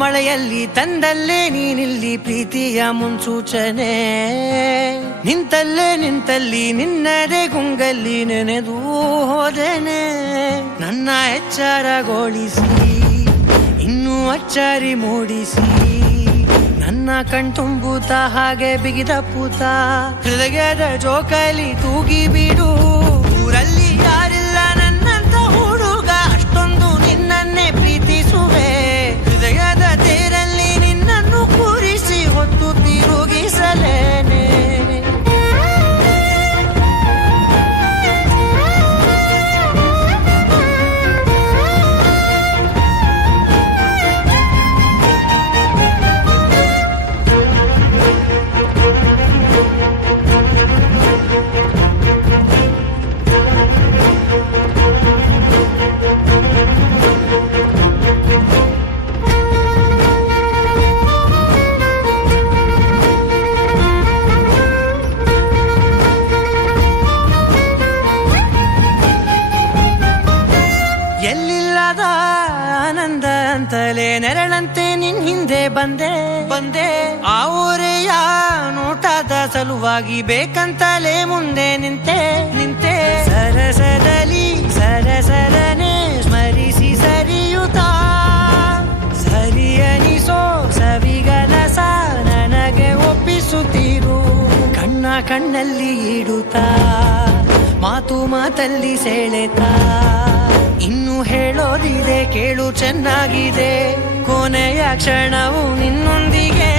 ಮಳೆಯಲ್ಲಿ ತಂದಲ್ಲೇ ನೀನಿಲ್ಲಿ ಪ್ರೀತಿಯ ಮುನ್ಸೂಚನೆ. ನಿಂತಲ್ಲಿ ನಿನ್ನದೇ ಗುಂಗಲ್ಲಿ ನೆನೆದು ಹೋದೆನೆ. ನನ್ನ ಎಚ್ಚರಗೊಳಿಸಿ ಇನ್ನೂ ಅಚ್ಚರಿ ಮೂಡಿಸಿ ನನ್ನ ಕಣ್ತುಂಬುತ್ತ ಹಾಗೆ ಬಿಗಿದ ಪೂತ ಹೃದಯದ ಜೋಕಾಲಿ ತೂಗಿ ಬಿಡು. ಊರಲ್ಲಿ ಯಾರಿಲ್ಲ ನನ್ನಂತ ಹುಡುಗ, ಅಷ್ಟೊಂದು ನಿನ್ನನ್ನೇ ಪ್ರೀತಿಸುವೆ. ಹೃದಯದ ತೇರಲ್ಲಿ ನಿನ್ನನ್ನು ಕೂರಿಸಿ ಹೊತ್ತು ತಿರುಗಿಸಲೇನೆ. ಎಲ್ಲಿಲ್ಲದ ಆನಂದ ಅಂತಲೇ ನೆರಳಂತೆ ನಿನ್ ಹಿಂದೆ ಬಂದೆ. ಆ ಊರೆಯ ನೋಟದ ಸಲುವಾಗಿ ಬೇಕಂತಲೇ ಮುಂದೆ ನಿಂತೆ. ಸರಸರನೆ ಸ್ಮರಿಸಿ ಸರಿಯುತ್ತಾ ಸರಿಯನಿಸೋ ಸವಿಗನಸ ನನಗೆ ಒಪ್ಪಿಸುತ್ತೀರು. ಕಣ್ಣಲ್ಲಿ ಇಡುತ್ತಾ ಮಾತಲ್ಲಿ ಸೆಳೆತಾ ಇನ್ನು ಹೇಳೋದಿದೆ ಕೇಳು ಚೆನ್ನಾಗಿದೆ. ಕೊನೆಯ ಕ್ಷಣವು ನಿನ್ನೊಂದಿಗೆ.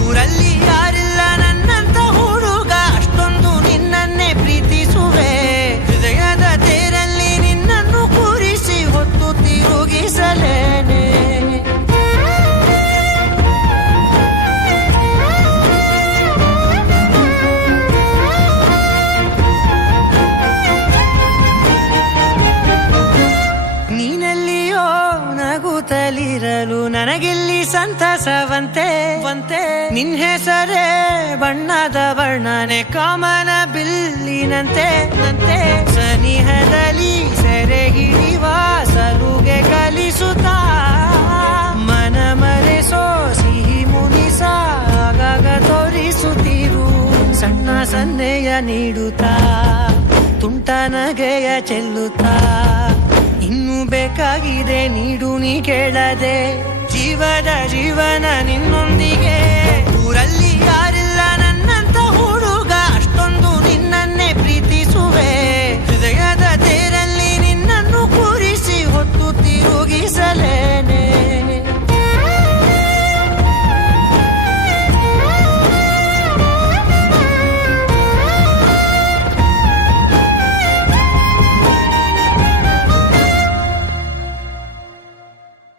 ಊರಲ್ಲಿ ಯಾರಿಲ್ಲ ನನ್ನಂತ ಹುಡುಗ, ಅಷ್ಟೊಂದು ನಿನ್ನನ್ನೇ ಪ್ರೀತಿಸುವೆ. ಹೃದಯದ ತೇರಲ್ಲಿ ನಿನ್ನನ್ನು ಕೂರಿಸಿ ಹೊತ್ತು ತಿರುಗಿಸಲೇನೆ. ನೀನೆಲ್ಲಿಯೋ ನಗುತ್ತಲಿರಲು ನನಗಿಲ್ಲಿ ಸಂತಸವಂತೆ. ನಿನ್ ಹೆಸರೇ ಬಣ್ಣದ ವರ್ಣನೆ ಕಾಮನ ಬಿಲ್ಲಿನಂತೆ. ಸನಿಹದಲ್ಲಿ ಸೆರೆ ಹಿಡಿಯುವ ಸಲುಗೆ ಕಲಿಸುತ್ತಾ ಮನ ಮರೆಸೋ ಸಿಹಿ ಮುನಿಸ ಆಗಾಗ ತೋರಿಸುತ್ತೀರು. ಸಣ್ಣ ಸನ್ನೆಯ ನೀಡುತ್ತಾ ತುಂಟ ನಗೆಯ ಚೆಲ್ಲುತ್ತಾ ಇನ್ನು ಬೇಕಾಗಿದೆ ನೀಡು ನೀ ಕೇಳದೆ. ಜೀವನ ನಿನ್ನೊಂದಿಗೆ.